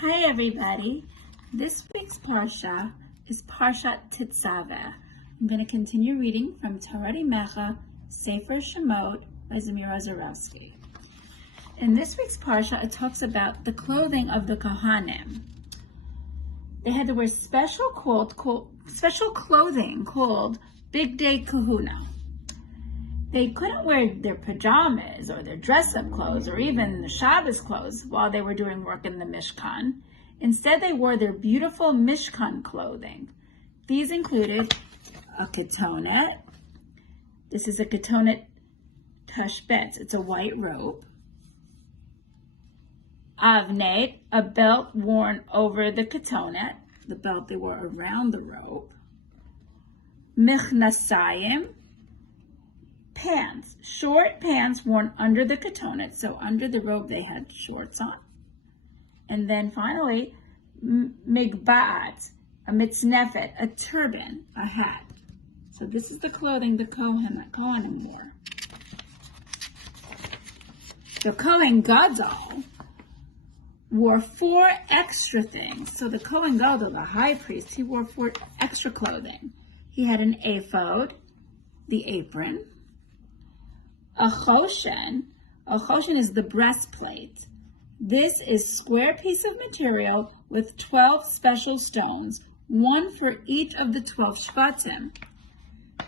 Hi everybody. This week's Parsha is Parsha Tetzaveh. I'm going to continue reading from Torah Mecha, Sefer Shemot by Zamira Zarowski. In this week's Parsha, it talks about the clothing of the Kohanim. They had to wear special clothing called Big Day Kahuna. They couldn't wear their pajamas or their dress-up clothes or even the Shabbos clothes while they were doing work in the Mishkan. Instead, they wore their beautiful Mishkan clothing. These included a ketonet. This is a ketonet tashbetz. It's a white robe. Avnet, a belt worn over the ketonet, the belt they wore around the robe. Michnasayim, pants, short pants worn under the ketonet, so under the robe they had shorts on. And then finally, migba'at, a mitznefet, a turban, a hat. So this is the clothing the Kohanim wore. The Kohen Gadol wore 4 extra things. So the Kohen Gadol, the high priest, he wore 4 extra clothing. He had an ephod, the apron, a choshen is the breastplate. This is square piece of material with 12 special stones, one for each of the 12 shvatim.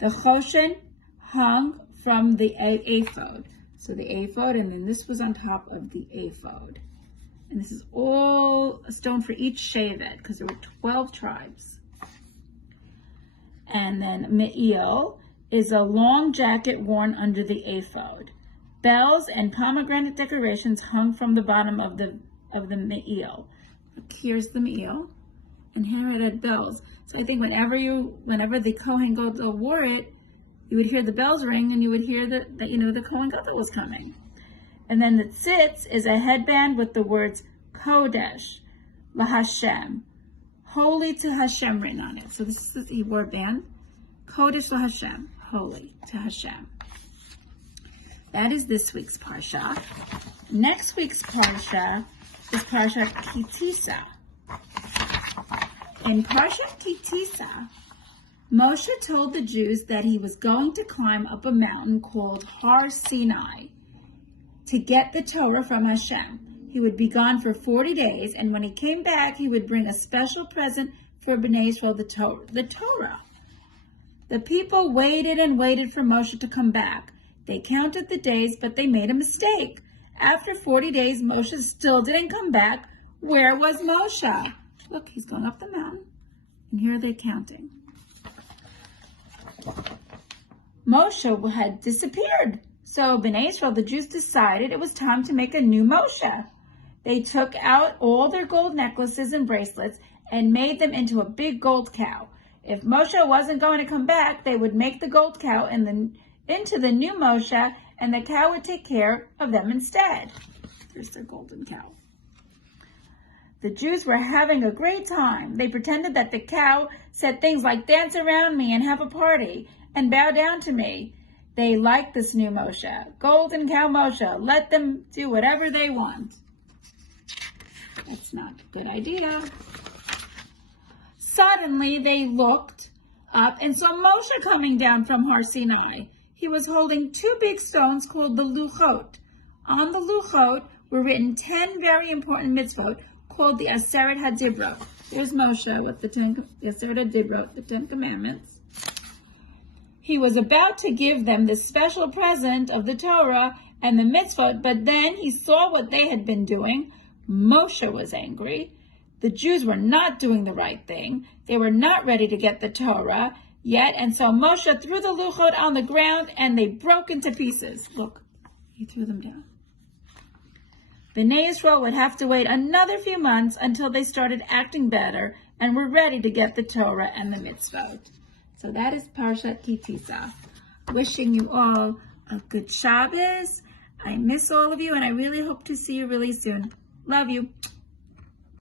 The choshen hung from the ephod. So the ephod, and then this was on top of the ephod. And this is all a stone for each shevet, because there were 12 tribes. And then me'il is a long jacket worn under the ephod. Bells and pomegranate decorations hung from the bottom of the me'il. Here's the me'il, and here it had bells. So I think whenever the Kohen Gadol wore it, you would hear the bells ring, and you would hear that the Kohen Gadol was coming. And then the tzitz is a headband with the words Kodesh LaHashem, holy to Hashem written on it. So this is, he wore a band, Kodesh LaHashem, holy to Hashem. That is this week's Parsha. Next week's Parsha is Parsha Tisa. In Parsha Tisa, Moshe told the Jews that he was going to climb up a mountain called Har Sinai to get the Torah from Hashem. He would be gone for 40 days, and when he came back, he would bring a special present for Bnei Israel, the Torah. The people waited and waited for Moshe to come back. They counted the days, but they made a mistake. After 40 days, Moshe still didn't come back. Where was Moshe? Look, he's going up the mountain, and here they're counting. Moshe had disappeared. So Bnei Israel, the Jews, decided it was time to make a new Moshe. They took out all their gold necklaces and bracelets and made them into a big gold cow. If Moshe wasn't going to come back, they would make the gold cow into the new Moshe, and the cow would take care of them instead. Here's the golden cow. The Jews were having a great time. They pretended that the cow said things like, "Dance around me and have a party and bow down to me." They liked this new Moshe. Golden cow Moshe. Let them do whatever they want. That's not a good idea. Suddenly they looked up and saw Moshe coming down from Har Sinai. He was holding 2 big stones called the luchot. On the luchot were written 10 very important mitzvot called the Aseret HaDibrot. There's Moshe with the Aseret HaDibrot, the 10 commandments. He was about to give them the special present of the Torah and the mitzvot, but then he saw what they had been doing. Moshe was angry. The Jews were not doing the right thing. They were not ready to get the Torah yet, and so Moshe threw the luchot on the ground, and they broke into pieces. Look, he threw them down. Bnei Israel would have to wait another few months until they started acting better and were ready to get the Torah and the mitzvot. So that is Parsha Tisa. Wishing you all a good Shabbos. I miss all of you, and I really hope to see you really soon. Love you.